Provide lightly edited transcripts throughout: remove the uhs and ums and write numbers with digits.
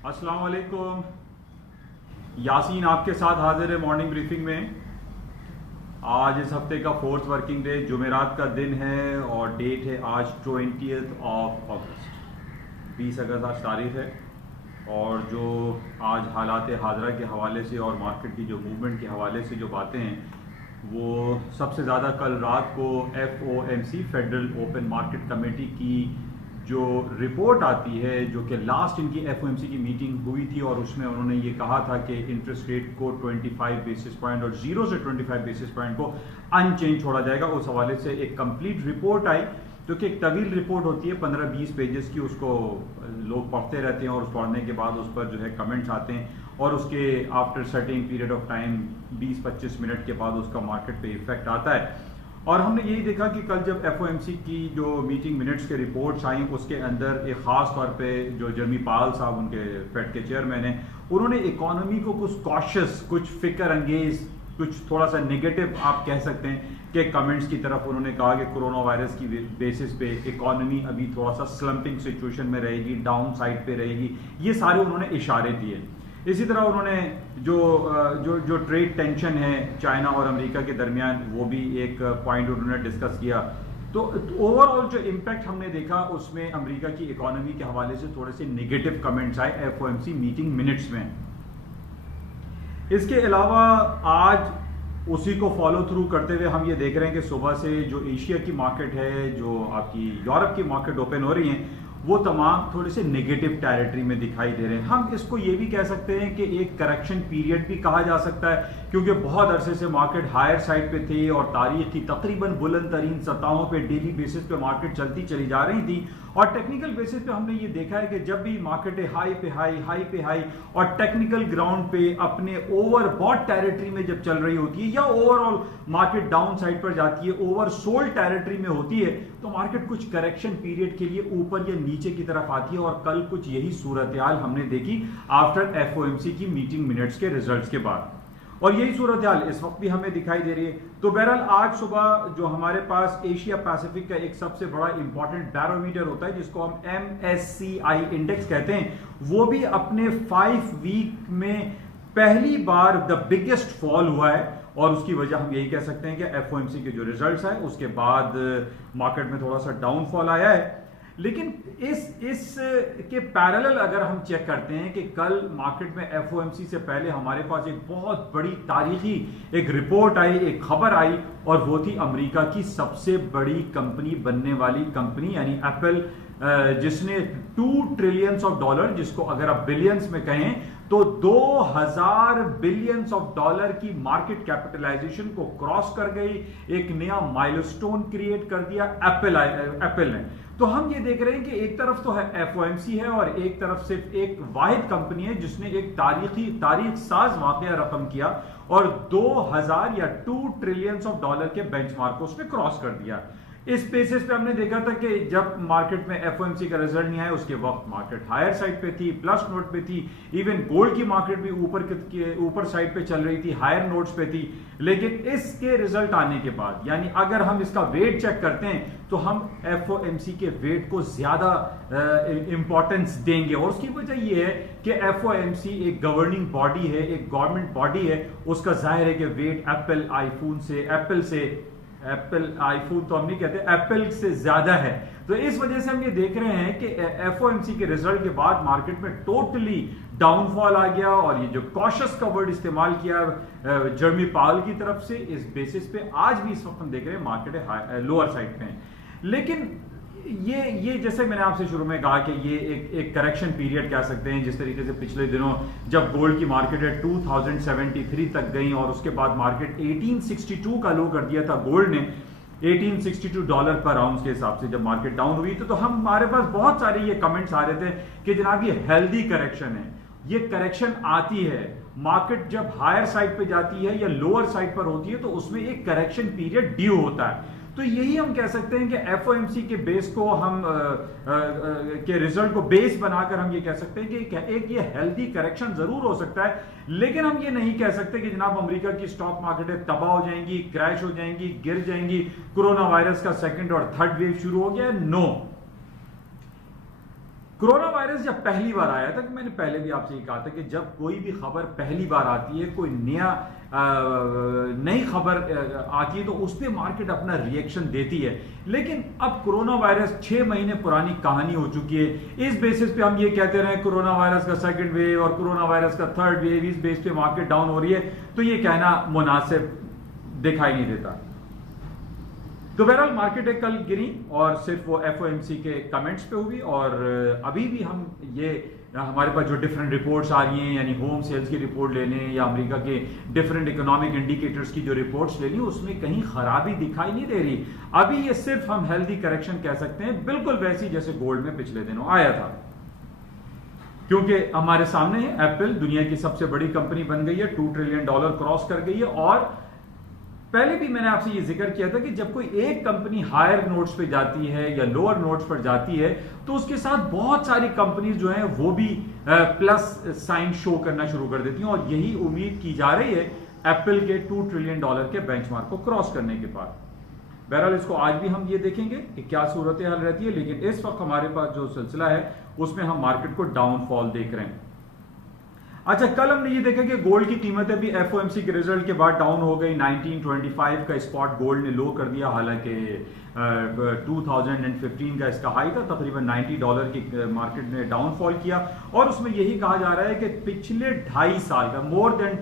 अस्सलाम वालेकुम। यासीन आपके साथ हाजिर है मॉर्निंग ब्रीफिंग में। आज इस हफ्ते का फोर्थ वर्किंग डे जुमेरात का दिन है और डेट है आज 20 अगस्त। 20 अगस्त आज तारीख है। और जो आज हालात हाजरा के हवाले से और मार्केट की जो मूवमेंट के हवाले से जो बातें हैं वो सबसे ज़्यादा कल रात को FOMC federal open market committee की जो रिपोर्ट आती है, जो कि लास्ट इनकी FOMC की मीटिंग हुई थी और उसमें उन्होंने ये कहा था कि इंटरेस्ट रेट को 25 बेसिस पॉइंट और 0 से 25 बेसिस पॉइंट को अनचेंज छोड़ा जाएगा। उस हवाले से एक कंप्लीट रिपोर्ट आई जो कि एक तवील रिपोर्ट होती है 15-20 पेजेस की। उसको लोग पढ़ते रहते हैं और उस पढ़ने के बाद उस पर जो है कमेंट्स आते हैं और उसके after certain period of time 20-25 minute के बाद उसका मार्केट पे इफेक्ट आता है। और हमने यही देखा कि कल जब FOMC की जो मीटिंग मिनट्स के रिपोर्ट्स आई उसके अंदर एक ख़ास तौर पे जो जर्मी पाल साहब उनके फेड के चेयरमैन हैं, उन्होंने इकोनॉमी को कुछ कॉशियस, कुछ फिक्र अंगेज, कुछ थोड़ा सा नेगेटिव आप कह सकते हैं कि कमेंट्स की तरफ उन्होंने कहा कि कोरोना वायरस की बेसिस पे इकोनॉमी अभी थोड़ा सा स्लम्पिंग सिचुएशन में रहेगी, डाउन साइड पे रहेगी। ये सारे उन्होंने इशारे दिए। इसी तरह उन्होंने जो ट्रेड टेंशन है चाइना और अमेरिका के दरमियान वो भी एक पॉइंट उन्होंने डिस्कस किया। तो ओवरऑल जो इम्पैक्ट हमने देखा उसमें अमेरिका की इकोनॉमी के हवाले से थोड़े से नेगेटिव कमेंट्स आए FOMC मीटिंग मिनट्स में। इसके अलावा आज उसी को फॉलो थ्रू करते हुए हम ये देख रहे हैं कि सुबह से जो एशिया की मार्केट है, जो आपकी यूरोप की मार्केट ओपन हो रही है, वो तमाम थोड़े से नेगेटिव टेरिटरी में दिखाई दे रहे हैं। हम इसको ये भी कह सकते हैं कि एक करेक्शन पीरियड भी कहा जा सकता है, क्योंकि बहुत अरसे से मार्केट हायर साइड पे थे और तारीख की तकरीबन बुलंद तरीन सतहों पे डेली बेसिस पे मार्केट चलती चली जा रही थी। और टेक्निकल बेसिस पे हमने ये देखा है कि जब भी मार्केट हाई पे हाई और टेक्निकल ग्राउंड पे अपने ओवरबॉट टेरिटरी में जब चल रही होती है या ओवरऑल मार्केट डाउन साइड पर जाती है, ओवरसोल्ड टेरिटरी में होती है, तो मार्केट कुछ करेक्शन पीरियड के लिए ऊपर या नीचे की तरफ आती है। और कल कुछ यही सूरत हाल हमने देखी आफ्टर FOMC की मीटिंग मिनट्स के रिजल्ट्स के बाद, और यही सूरत हाल इस वक्त भी हमें दिखाई दे रही है। तो बहरहाल आज सुबह जो हमारे पास एशिया पैसिफिक का एक सबसे बड़ा इंपॉर्टेंट बैरोमीटर होता है जिसको हम MSCI इंडेक्स कहते हैं, वो भी अपने 5 वीक में पहली बार द बिगेस्ट फॉल हुआ है। और उसकी वजह हम यही कह सकते हैं कि FOMC के जो रिजल्ट्स आए उसके बाद मार्केट में थोड़ा सा डाउनफॉल आया है। लेकिन इस के पैरेलल अगर हम चेक करते हैं कि कल मार्केट में FOMC से पहले हमारे पास एक बहुत बड़ी तारीखी एक रिपोर्ट आई, एक खबर आई, और वो थी अमेरिका की सबसे बड़ी कंपनी बनने वाली कंपनी यानी एप्पल, जिसने $2 ट्रिलियन, जिसको अगर आप बिलियंस में कहें तो 2000 बिलियंस ऑफ डॉलर की मार्केट कैपिटलाइजेशन को क्रॉस कर गई, एक नया माइलस्टोन क्रिएट कर दिया एप्पल ने। तो हम ये देख रहे हैं कि एक तरफ तो है FOMC है और एक तरफ सिर्फ एक वाहिद कंपनी है जिसने एक तारीख साज वाकया रकम किया और 2000 या $2 ट्रिलियन के बेंचमार्क को उसने क्रॉस कर दिया। इस बेसिस पे हमने देखा था कि जब मार्केट में FOMC का रिजल्ट नहीं आया उसके वक्त मार्केट हायर साइड पे थी, प्लस नोट पे थी, इवन गोल्ड की मार्केट भी ऊपर साइड पे चल रही थी, हायर नोट्स पे थी। लेकिन इसके रिजल्ट आने के बाद, यानी अगर हम इसका वेट चेक करते हैं तो हम FOMC के वेट को ज्यादा इंपॉर्टेंस देंगे। और उसकी वजह यह है कि FOMC एक गवर्निंग बॉडी है, एक गवर्नमेंट बॉडी है, उसका जाहिर है कि वेट एप्पल आईफोन तो हम नहीं कहते, एप्पल से ज्यादा है। तो इस वजह से हम ये देख रहे हैं कि FOMC के रिजल्ट के बाद मार्केट में टोटली डाउनफॉल आ गया। और ये जो कॉशियस का वर्ड इस्तेमाल किया जर्मी पावल की तरफ से, इस बेसिस पे आज भी इस वक्त हम देख रहे हैं मार्केट लोअर साइड पे है। लेकिन ये जैसे मैंने आपसे शुरू में कहा कि ये एक करेक्शन पीरियड कह सकते हैं। जिस तरीके से पिछले दिनों जब गोल्ड की मार्केट है 2073 तक गई और उसके बाद मार्केट 1862 का लो कर दिया था गोल्ड ने, $1862 पर आउंस के हिसाब से जब मार्केट डाउन हुई तो हमारे पास बहुत सारे ये कमेंट्स आ रहे थे कि जनाब ये हेल्दी करेक्शन है, ये करेक्शन आती है। मार्केट जब हायर साइड पे जाती है या लोअर साइड पर होती है तो उसमें एक करेक्शन पीरियड ड्यू होता है। तो यही हम कह सकते हैं कि FOMC के बेस को हम के रिजल्ट को बेस बनाकर हम ये कह सकते हैं कि एक ये हेल्दी करेक्शन जरूर हो सकता है। लेकिन हम ये नहीं कह सकते कि जनाब अमेरिका की स्टॉक मार्केट तबाह हो जाएंगी, क्रैश हो जाएंगी, गिर जाएंगी, कोरोना वायरस का सेकंड और थर्ड वेव शुरू हो गया है। नो, कोरोना वायरस जब पहली बार आया था, कि मैंने पहले भी आपसे ये कहा था कि जब कोई भी खबर पहली बार आती है, कोई नई खबर आती है, तो उस पर मार्केट अपना रिएक्शन देती है। लेकिन अब कोरोना वायरस 6 महीने पुरानी कहानी हो चुकी है। इस बेसिस पे हम ये कहते रहे कोरोना वायरस का सेकंड वेव और कोरोना वायरस का थर्ड वेव, इस बेस पे मार्केट डाउन हो रही है, तो ये कहना मुनासिब दिखाई नहीं देता। तो बहरहाल मार्केट कल गिरी और सिर्फ वो एफओएमसी के कमेंट्स पे हुई। और अभी भी हम ये हमारे पास जो डिफरेंट रिपोर्ट्स आ रही हैं, यानी होम सेल्स की रिपोर्ट ले लें या अमेरिका के डिफरेंट इकोनॉमिक इंडिकेटर्स की जो रिपोर्ट्स ले ली, उसमें कहीं खराबी दिखाई नहीं दे रही। अभी ये सिर्फ हम हेल्दी करेक्शन कह सकते हैं, बिल्कुल वैसी जैसे गोल्ड में पिछले दिनों आया था। क्योंकि हमारे सामने एप्पल दुनिया की सबसे बड़ी कंपनी बन गई है, $2 ट्रिलियन क्रॉस कर गई है। और पहले भी मैंने आपसे ये जिक्र किया था कि जब कोई एक कंपनी हायर नोट्स पे जाती है या लोअर नोट्स पर जाती है, तो उसके साथ बहुत सारी कंपनीज जो हैं वो भी प्लस साइन शो करना शुरू कर देती हैं। और यही उम्मीद की जा रही है एप्पल के $2 ट्रिलियन के बेंचमार्क को क्रॉस करने के बाद। बहरहाल इसको आज भी हम ये देखेंगे कि क्या सूरत हाल रहती है, लेकिन इस वक्त हमारे पास जो सिलसिला है उसमें हम मार्केट को डाउनफॉल देख रहे हैं। अच्छा, कल हमने ये देखा कि गोल्ड की कीमतें भी एफओएमसी के रिजल्ट के बाद डाउन हो गई। 1925 का स्पॉट गोल्ड ने लो कर दिया, हालांकि 2015 का इसका हाई था। तकरीबन $90 की मार्केट ने डाउनफॉल किया। और उसमें यही कहा जा रहा है कि पिछले 2.5 साल का मोर देन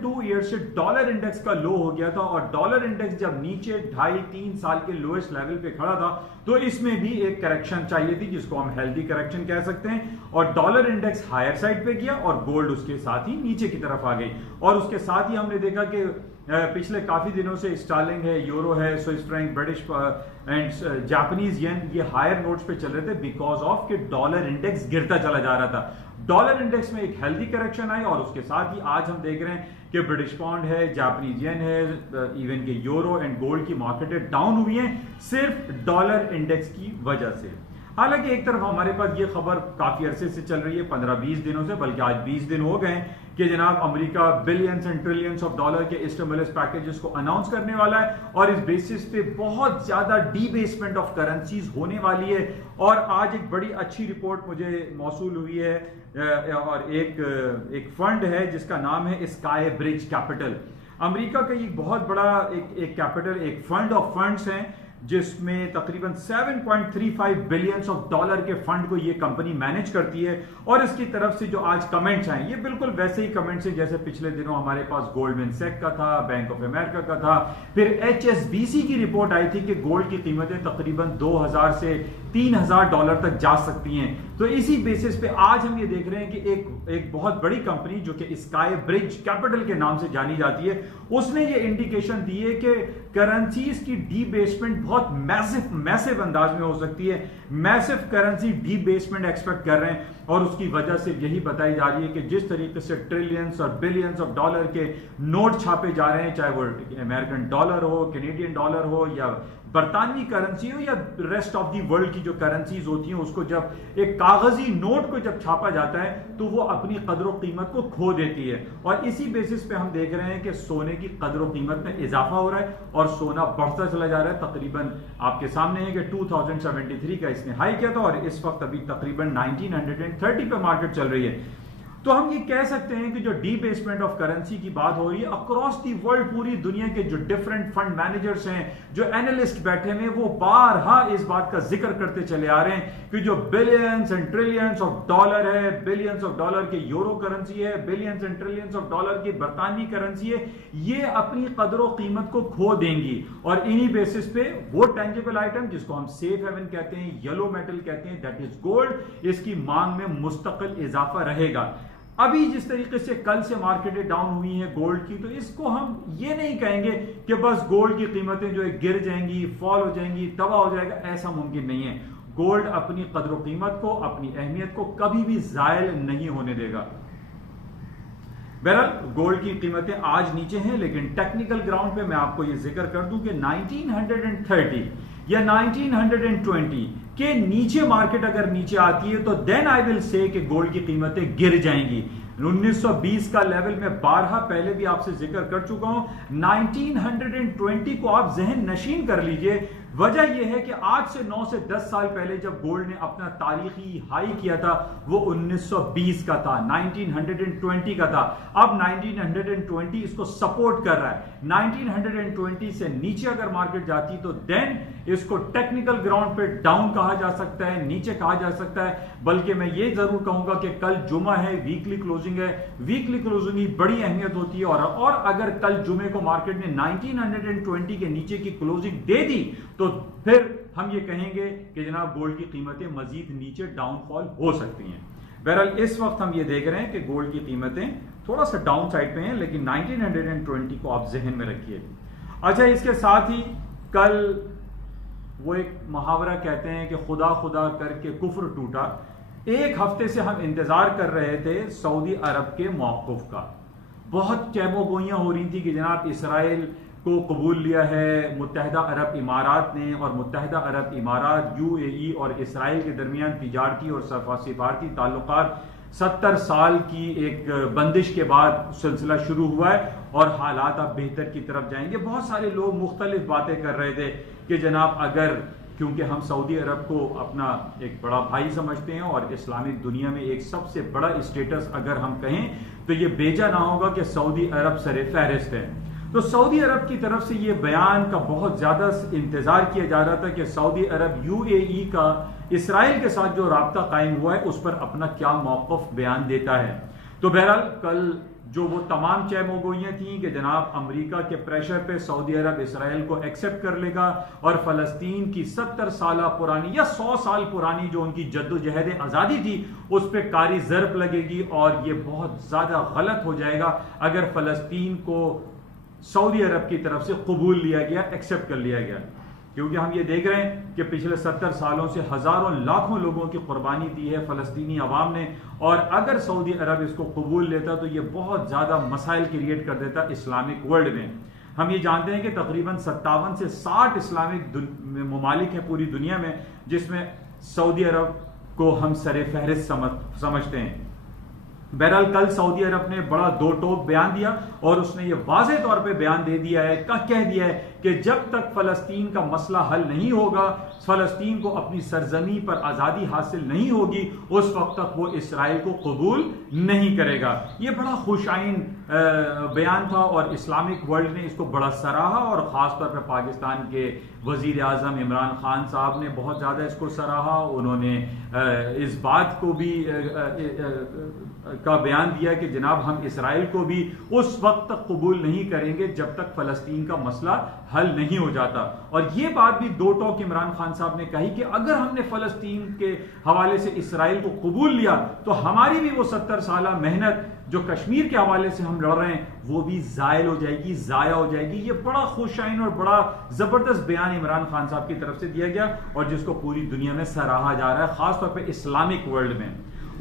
2 ईयर्स से डॉलर इंडेक्स का लो हो गया था। और डॉलर इंडेक्स जब नीचे 2.5-3 साल के लोएस्ट लेवल पे खड़ा था, तो इसमें भी एक करेक्शन चाहिए थी, जिसको हम हेल्दी करेक्शन कह सकते हैं। और डॉलर इंडेक्स हायर साइड पे गया और गोल्ड उसके साथ ही नीचे की तरफ आ गई। और उसके साथ ही हमने देखा कि पिछले काफी दिनों से स्टार्लिंग है, यूरो है, Swiss franc, British and Japanese yen, ये हायर नोट्स पे चल रहे थे बिकॉज ऑफ कि डॉलर इंडेक्स गिरता चला जा रहा था। डॉलर इंडेक्स में एक हेल्दी करेक्शन आई और उसके साथ ही आज हम देख रहे हैं कि ब्रिटिश पाउंड है, जापानीज येन है, इवन के यूरो एंड गोल्ड की मार्केटें डाउन हुई हैं सिर्फ डॉलर इंडेक्स की वजह से। हालांकि एक तरफ हमारे पास ये खबर काफी अरसे से चल रही है, 15-20 दिनों से, बल्कि आज 20 दिन हो गए कि जनाब America billions and trillions of dollar के स्टिमुलस पैकेजेस को अनाउंस करने वाला है। और इस बेसिस पे बहुत ज्यादा डीबेसमेंट ऑफ करेंसीज होने वाली है। और आज एक बड़ी अच्छी रिपोर्ट मुझे मौसूल हुई है, और एक फंड है जिसका नाम है स्काई ब्रिज कैपिटल। अमेरिका का एक बहुत बड़ा एक कैपिटल, एक फंड ऑफ फंड्स हैं, जिसमें तकरीबन $7.35 बिलियन के फंड को ये कंपनी मैनेज करती है। और इसकी तरफ से जो आज कमेंट्स आए, ये बिल्कुल वैसे ही कमेंट्स हैं जैसे पिछले दिनों हमारे पास गोल्डमैन सैक का था, बैंक ऑफ अमेरिका का था, फिर HSBC की रिपोर्ट आई थी कि गोल्ड की कीमतें तकरीबन $2,000 से $3,000 तक जा सकती हैं। तो इसी बेसिस पे आज हम ये देख रहे हैं कि एक बहुत बड़ी कंपनी जो कि स्काई ब्रिज कैपिटल के नाम से जानी जाती है, उसने ये इंडिकेशन दी है कि करेंसीज की डीबेसमेंट बहुत मैसिव अंदाज में हो सकती है। मैसिव करेंसी डीबेसमेंट एक्सपेक्ट कर रहे हैं। और उसकी वजह से यही बताई जा रही है कि जिस तरीके से ट्रिलियंस और बिलियंस ऑफ डॉलर के नोट छापे जा रहे हैं, चाहे वो अमेरिकन डॉलर हो, कैनेडियन डॉलर हो, या बरतानवी करेंसी हो, या रेस्ट ऑफ दी वर्ल्ड की जो करेंसीज होती हैं, उसको जब एक कागजी नोट को जब छापा जाता है तो वो अपनी कदर कीमत को खो देती है। और इसी बेसिस पे हम देख रहे हैं कि सोने की कदर कीमत में इजाफा हो रहा है और सोना बढ़ता चला जा रहा है। तकरीबन आपके सामने है कि 2073 का इसने हाई किया था और इस वक्त अभी तकरीबन 1930 पे मार्केट चल रही है। तो हम ये कह सकते हैं कि जो डीबेसमेंट ऑफ करेंसी की बात हो रही है अक्रॉस दी वर्ल्ड, पूरी दुनिया के जो डिफरेंट फंड मैनेजर्स हैं, जो एनालिस्ट बैठे हैं, वो बारहा इस बात का जिक्र करते चले आ रहे हैं कि जो billions and trillions of dollar है, बिलियंस ऑफ डॉलर की यूरो करेंसी है, billions and trillions of dollar की बरतानवी करेंसी है, ये अपनी कदर कीमत को खो देंगी। और इन्हीं बेसिस पे वो टेंजिबल आइटम जिसको हम सेफ हेवन कहते हैं, येलो मेटल कहते हैं, दैट इज गोल्ड, इसकी मांग में मुस्तकिल इजाफा रहेगा। अभी जिस तरीके से कल से मार्केटें डाउन हुई हैं गोल्ड की, तो इसको हम ये नहीं कहेंगे कि बस गोल्ड की कीमतें जो है गिर जाएंगी, फॉल हो जाएंगी, तबाह हो जाएगा, ऐसा मुमकिन नहीं है। गोल्ड अपनी कदर कीमत को, अपनी अहमियत को कभी भी जायल नहीं होने देगा। बहरहाल गोल्ड की कीमतें आज नीचे हैं, लेकिन टेक्निकल ग्राउंड पे मैं आपको ये जिक्र कर दूं कि 1930 या 1920 के नीचे मार्केट अगर नीचे आती है तो देन आई विल से कि गोल्ड की कीमतें गिर जाएंगी। 1920 का लेवल में बारहा पहले भी आपसे जिक्र कर चुका हूं। 1920 को आप जहन नशीन कर लीजिए, वजह यह है कि आज से 9 से 10 साल पहले जब गोल्ड ने अपना तारीखी हाई किया था वो 1920 का था, 1920 का था। अब 1920 इसको सपोर्ट कर रहा है। 1920 से नीचे अगर मार्केट जाती तो देन इसको टेक्निकल ग्राउंड पे डाउन कहा जा सकता है, नीचे कहा जा सकता है। बल्कि मैं ये जरूर कहूंगा कि कल जुमा है, वीकली क्लोजिंग है, वीकली क्लोजिंग की बड़ी अहमियत होती है। और अगर कल जुमे को मार्केट ने 1920 के नीचे की क्लोजिंग दे दी तो फिर हम ये कहेंगे कि जनाब गोल्ड की कीमतें मजीद नीचे डाउनफॉल हो सकती हैं। बहरहाल इस वक्त हम ये देख रहे हैं कि गोल्ड की कीमतें थोड़ा सा डाउन साइड पे हैं, लेकिन 1920 को आप जहन में रखिए। अच्छा, इसके साथ ही कल वो एक मुहावरा कहते हैं कि खुदा खुदा करके कुफ्र टूटा। एक हफ्ते से हम इंतजार कर रहे थे सऊदी अरब के मौक़िफ़ का। बहुत चहमोगोइयां हो रही थी कि जनाब इसराइल को कबूल लिया है मुत्तहदा अरब इमारात ने, और मुत्तहदा अरब इमारात, UAE और इसराइल के दरमियान तिजारती और सिफारती ताल्लुकात 70 साल की एक बंदिश के बाद सिलसिला शुरू हुआ है और हालात अब बेहतर की तरफ जाएंगे। बहुत सारे लोग मुख्तलिफ बातें कर रहे थे कि जनाब अगर, क्योंकि हम सऊदी अरब को अपना एक बड़ा भाई समझते हैं और इस्लामिक दुनिया में एक सबसे बड़ा स्टेटस अगर हम कहें तो ये बेजा ना होगा कि सऊदी अरब सरे फहरिस्त है। तो सऊदी अरब की तरफ से ये बयान का बहुत ज्यादा इंतजार किया जा रहा था कि सऊदी अरब UAE का इसराइल के साथ जो राब्ता कायम हुआ है उस पर अपना क्या मौक़िफ़ बयान देता है। तो बहरहाल कल जो वो तमाम चहमोगोइयां थी कि जनाब अमेरिका के प्रेशर पे सऊदी अरब इसराइल को एक्सेप्ट कर लेगा और फलस्तीन की 70 साल पुरानी या 100 साल पुरानी जो उनकी जद्दोजहद आज़ादी थी उस पर कारी ज़रब लगेगी, और ये बहुत ज़्यादा गलत हो जाएगा अगर फलस्तीन को सऊदी अरब की तरफ से कबूल लिया गया, एक्सेप्ट कर लिया गया। क्योंकि हम ये देख रहे हैं कि पिछले 70 सालों से हजारों लाखों लोगों की कुर्बानी दी है फलस्तीनी अवाम ने, और अगर सऊदी अरब इसको कबूल लेता तो ये बहुत ज़्यादा मसाइल क्रिएट कर देता इस्लामिक वर्ल्ड में। हम ये जानते हैं कि तकरीबन 57 से 60 इस्लामिक ममालिक हैं पूरी दुनिया में, जिसमें सऊदी अरब को हम सरे फहरिस्त समझते हैं। बहरहाल कल सऊदी अरब ने बड़ा दो टोक बयान दिया और उसने ये वाज़े तौर पे बयान दे दिया है, कह दिया है कि जब तक फलस्तीन का मसला हल नहीं होगा, फलस्तीन को अपनी सरजमी पर आज़ादी हासिल नहीं होगी, उस वक्त तक वो इसराइल को कबूल नहीं करेगा। ये बड़ा खुशाइन बयान था और इस्लामिक वर्ल्ड ने इसको बड़ा सराहा, और ख़ास तौर पर पाकिस्तान के वज़ीर आज़म इमरान खान साहब ने बहुत ज़्यादा इसको सराहा। उन्होंने इस बात को भी का बयान दिया कि जनाब हम इसराइल को भी उस वक्त तक कबूल नहीं करेंगे जब तक फलस्तीन का मसला हल नहीं हो जाता। और ये बात भी दो टोक इमरान खान साहब ने कही कि अगर हमने फलस्तीन के हवाले से इसराइल को कबूल लिया तो हमारी भी वो 70 साल मेहनत जो कश्मीर के हवाले से हम लड़ रहे हैं वो भी जायल हो जाएगी, जाया हो जाएगी। ये बड़ा खुशाइन और बड़ा जबरदस्त बयान इमरान खान साहब की तरफ से दिया गया और जिसको पूरी दुनिया में सराहा जा रहा है, खासतौर पर इस्लामिक वर्ल्ड में।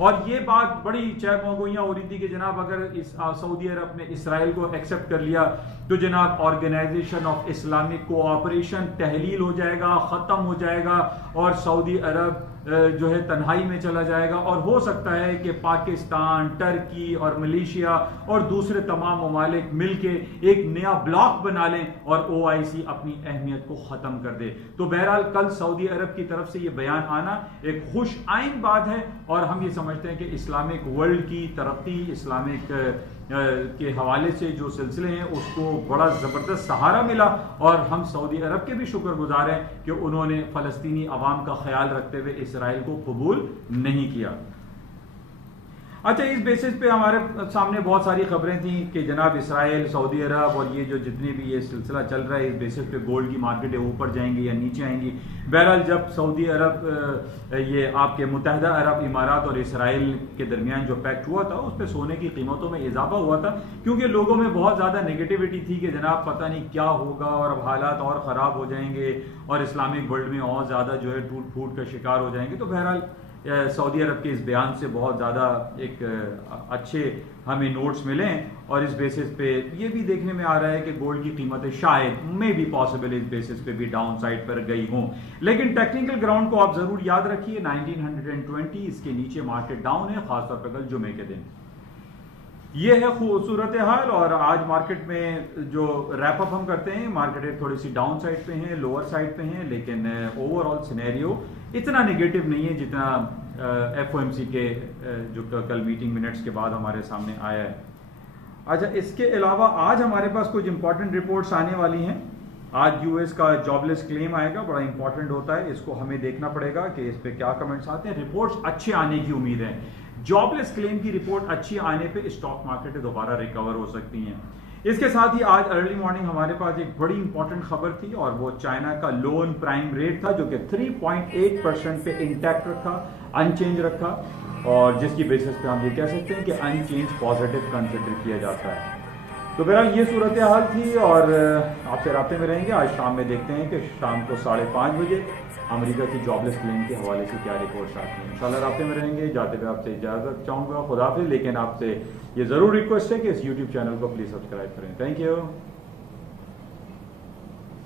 और ये बात बड़ी चहमोगोइयां हो रही थी कि जनाब अगर इस सऊदी अरब ने इसराइल को एक्सेप्ट कर लिया तो जनाब ऑर्गेनाइजेशन ऑफ इस्लामिक कोऑपरेशन तहलील हो जाएगा, ख़त्म हो जाएगा और सऊदी अरब जो है तन्हाई में चला जाएगा। और हो सकता है कि पाकिस्तान, टर्की और मलेशिया और दूसरे तमाम ममालिक मिलके एक नया ब्लॉक बना लें और OIC अपनी अहमियत को ख़त्म कर दे। तो बहरहाल कल सऊदी अरब की तरफ से ये बयान आना एक खुश आइन बात है और हम ये समझते हैं कि इस्लामिक वर्ल्ड की तरक्की, इस्लामिक के हवाले से जो सिलसिले हैं उसको बड़ा ज़बरदस्त सहारा मिला और हम सऊदी अरब के भी शुक्रगुजार हैं कि उन्होंने फ़लस्तीनी अवाम का ख्याल रखते हुए इसराइल को कबूल नहीं किया। अच्छा, इस बेसिस पे हमारे सामने बहुत सारी खबरें थी कि जनाब इसराइल, सऊदी अरब और ये जो जितने भी ये सिलसिला चल रहा है इस बेसिस पे गोल्ड की मार्केटें ऊपर जाएंगी या नीचे आएंगी। बहरहाल जब सऊदी अरब ये आपके मुत्तहदा अरब इमारात और इसराइल के दरमियान जो पैक्ट हुआ था उस पर सोने की कीमतों में इजाफा हुआ था, क्योंकि लोगों में बहुत ज़्यादा नेगेटिविटी थी कि जनाब पता नहीं क्या होगा और अब हालात और ख़राब हो जाएंगे और इस्लामिक वर्ल्ड में और ज़्यादा जो है टूट फूट का शिकार हो जाएंगे। तो बहरहाल सऊदी अरब के इस बयान से बहुत ज़्यादा एक अच्छे हमें नोट्स मिले और इस बेसिस पे ये भी देखने में आ रहा है कि गोल्ड की कीमतें शायद मे भी पॉसिबल इस बेसिस पे भी डाउन साइड पर गई हों। लेकिन टेक्निकल ग्राउंड को आप ज़रूर याद रखिए 1920 इसके नीचे मार्केट डाउन है, खासतौर पर कल जुमे के दिन। ये है खूबसूरत हाल। और आज मार्केट में जो रैप अप हम करते हैं, मार्केट थोड़ी सी डाउन साइड पे है, लोअर साइड पे है, लेकिन ओवरऑल सिनेरियो इतना नेगेटिव नहीं है जितना एफओएमसी के जो कल मीटिंग मिनट्स के बाद हमारे सामने आया है। अच्छा, इसके अलावा आज हमारे पास कुछ इंपॉर्टेंट रिपोर्ट्स आने वाली हैं। आज यूएस का जॉबलेस क्लेम आएगा, बड़ा इंपॉर्टेंट होता है, इसको हमें देखना पड़ेगा कि इस पे क्या कमेंट्स आते हैं। रिपोर्ट्स अच्छे आने की उम्मीद है। जॉबलेस क्लेम की रिपोर्ट अच्छी आने पे स्टॉक मार्केट दोबारा रिकवर हो सकती हैं। इसके साथ ही आज अर्ली मॉर्निंग हमारे पास एक बड़ी इंपॉर्टेंट खबर थी, और वो चाइना का लोन प्राइम रेट था, जो कि 3.8% पे इंटैक्ट रखा, अनचेंज रखा, और जिसकी बेसिस पे हम ये कह सकते हैं कि अनचेंज पॉजिटिव कंसिडर किया जाता है। तो बहरहाल ये सूरत हाल थी, और आपसे राब्ते में रहेंगे। आज शाम में देखते हैं कि शाम को 5:30 बजे अमेरिका की जॉबलेस क्लेम के हवाले से क्या रिपोर्ट्स आती हैं। इंशाल्लाह राब्ते में रहेंगे। जाते हुए आपसे इजाज़त चाहूँगा, खुदा हाफिज़। लेकिन आपसे ये ज़रूर रिक्वेस्ट है कि इस यूट्यूब चैनल को प्लीज़ सब्सक्राइब करें। Thank you.